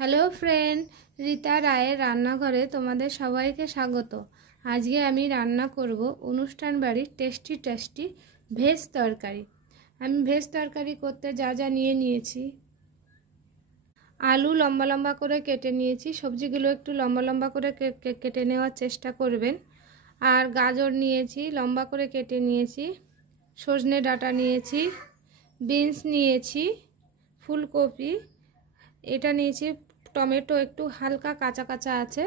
Hello friend, Rita রায়ের রান্নাঘরে তোমাদের সবাইকে স্বাগত। আজকে আমি রান্না করব অনুষ্ঠান বাড়ির টেস্টি ভেজ তরকারি। আমি ভেজ তরকারি করতে যা যা নিয়েছি, আলু লম্বা লম্বা করে কেটে নিয়েছি, সবজিগুলো একটু লম্বা লম্বা করে কেটে নেওয়ার চেষ্টা করবেন। আর গাজর নিয়েছি, লম্বা করে কেটে নিয়েছি, সজনে ডাঁটা নিয়েছি, বিনস নিয়েছি, ফুলকপি এটা নিয়েছি, টমেটো একটু হালকা কাঁচা কাঁচা আছে,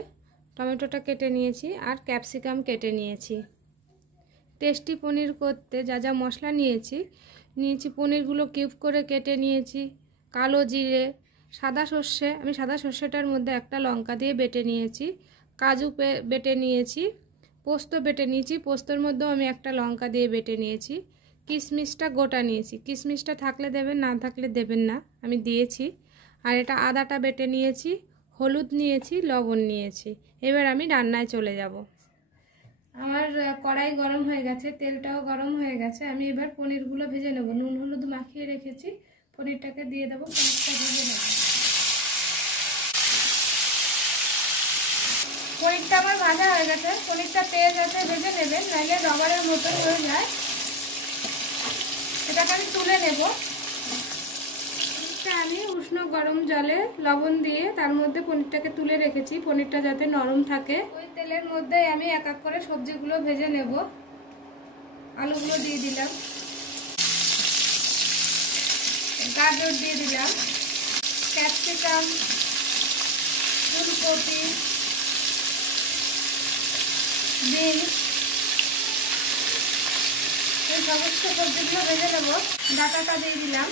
টমেটোটা কেটে নিয়েছি, আর ক্যাপসিকাম কেটে নিয়েছি। টেস্টি পনির করতে যা যা মশলা নিয়েছি পনিরগুলো কিউব করে কেটে নিয়েছি, কালো জিরে, সাদা সর্ষে, আমি সাদা সর্ষেটার মধ্যে একটা লঙ্কা দিয়ে বেটে নিয়েছি, কাজু বেটে নিয়েছি, পোস্ত বেটে নিয়েছি, পোস্তর মধ্যেও আমি একটা লঙ্কা দিয়ে বেটে নিয়েছি, কিশমিশটা গোটা নিয়েছি, কিশমিশটা থাকলে দেবেন, না থাকলে দেবেন না, আমি দিয়েছি। আর এটা আদাটা বেটে নিয়েছি, হলুদ নিয়েছি, লবণ নিয়েছি। এবার আমি রান্নায় চলে যাব। আমার কড়াই গরম হয়ে গেছে, তেলটাও গরম হয়ে গেছে। আমি এবার পনিরগুলো ভেজে নেব। নুন হলুদ মাখিয়ে রেখেছি, পনিরটাকে দিয়ে দেবো, পনিরটা ভেজে নেব। পনিরটা আমার ভাজা হয়ে গেছে, পনিরটা তেল আছে ভেজে নেবেন, নাহলে রবারের মতন হয়ে যায়। এটাকে আমি তুলে নেব। আমি উষ্ণ গরম জলে লবণ দিয়ে তার মধ্যে পনিরটাকে তুলে রেখেছি, পনিরটা যাতে নরম থাকে। ওই তেলের মধ্যে আমি এক এক করে সবজিগুলো ভেজে নেব। আলুগুলো দিয়ে দিলাম, গাজর দিয়ে দিলাম, ক্যাপসিকাম, ফুলকপি, বিনস, এই সমস্ত সবজিগুলো ভেজে নেব। ডাঁটাটা দিয়ে দিলাম,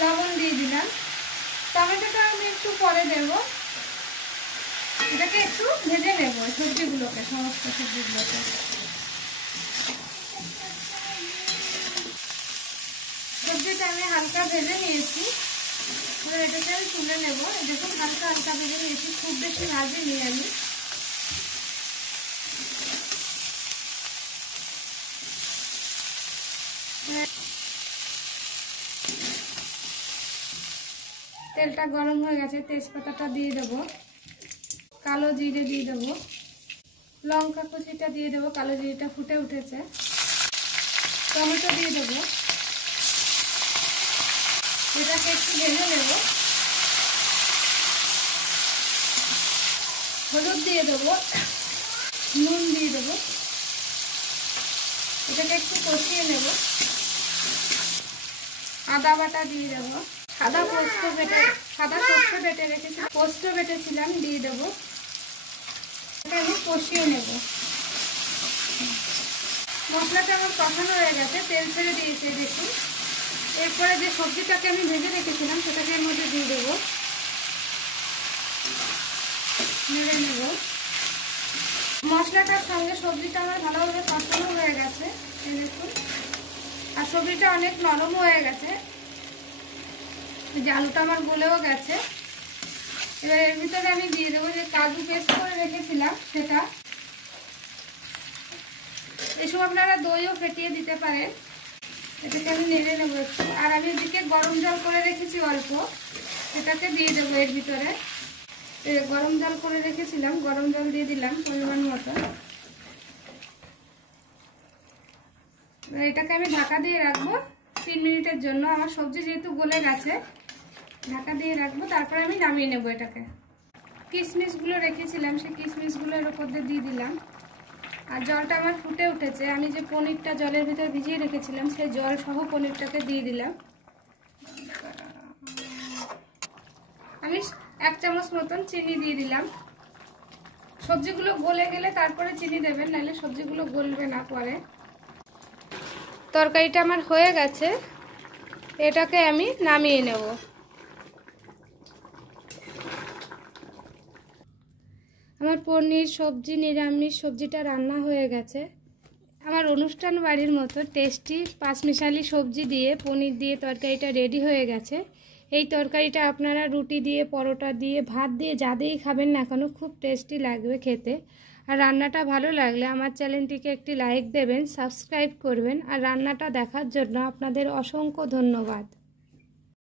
লবণ দিয়ে দিলাম, টমেটোটা আমি একটু পরে দেব। এটাকে একটু ভেজে নেব, সবজিগুলোকে, সমস্ত সবজিগুলোকে। সবজিটা আমি হালকা ভেজে নিয়েছি, এবার এটাকে আমি তুলে নেব। দেখুন হালকা হালকা ভেজে নিয়েছি, খুব বেশি ভাজিনি আমি। তেলটা গরম হয়ে গেছে, তেজপাতাটা দিয়ে দেবো, কালো জিরে দিয়ে দেবো, লঙ্কা কুচিটা দিয়ে দেবো, কালো জিরেটা ফুটে উঠেছে, টমেটো দিয়ে দেবো, এটাকে একটু ভেজে নেব। হলুদ দিয়ে দেবো, নুন দিয়ে দেবো, এটাকে একটু কষিয়ে নেব। আদা বাটা দিয়ে দেবো, সাদা সর্ষে বেটে রেখেছি, পোস্ত বেটেছিলাম, দিয়ে দেবো। আমি কষিয়ে নেব। মশলাটা আমার কষানো হয়ে গেছে, তেল ছেড়ে দিয়েছে দেখুন। এরপরে যে সবজিটাকে আমি ভেজে রেখেছিলাম সেটাকে এর মধ্যে দিয়ে দেবো, নেড়ে নেব। মশলাটার সঙ্গে সবজিটা আমার ভালোভাবে কষানো হয়ে গেছে, এই দেখুন। আর সবজিটা অনেক নরম হয়ে গেছে, যে আলুটা আমার গলেও গেছে। এবার এর ভিতরে আমি দিয়ে দেবো যে কাজু পেস্ট করে রেখেছিলাম সেটা। এসব আপনারা দইও ফেটিয়ে দিতে পারেন। এটাকে আমি নেড়ে নেবো একটু। আর আমি এদিকে গরম জল করে রেখেছি অল্প, এটাকে দিয়ে দেবো এর ভিতরে। গরম জল করে রেখেছিলাম, গরম জল দিয়ে দিলাম পরিমাণ মতো। এটাকে আমি ঢাকা দিয়ে রাখবো 3 মিনিটের জন্য। আমার সবজি যেহেতু গলে গেছে, ঢাকা দিয়ে রাখবো, তারপরে আমি নামিয়ে নেব এটাকে। কিশমিশগুলো রেখেছিলাম, সেই কিশমিশগুলোর ওপর দিয়ে দিলাম। আর জলটা আমার ফুটে উঠেছে, আমি যে পনিরটা জলের ভিতরে ভিজিয়ে রেখেছিলাম সেই জল সহ পনিরটাকে দিয়ে দিলাম। আমি 1 চামচ মতন চিনি দিয়ে দিলাম। সবজিগুলো গলে গেলে তারপরে চিনি দেবেন, নাহলে সবজিগুলো গলবে না পরে। তরকারিটা আমার হয়ে গেছে, এটাকে আমি নামিয়ে নেব। আমার পনির সবজি, নিরামিষ সবজিটা রান্না হয়ে গেছে। আমার অনুষ্ঠান বাড়ির মতো টেস্টি 5 মিশালি সবজি দিয়ে পনির দিয়ে তরকারিটা রেডি হয়ে গেছে। এই তরকারিটা আপনারা রুটি দিয়ে, পরোটা দিয়ে, ভাত দিয়ে যা দিয়েই খাবেন না কেন খুব টেস্টি লাগবে খেতে। আর রান্নাটা ভালো লাগলে আমার চ্যানেলটিকে একটি লাইক দেবেন, সাবস্ক্রাইব করবেন। আর রান্নাটা দেখার জন্য আপনাদের অসংখ্য ধন্যবাদ।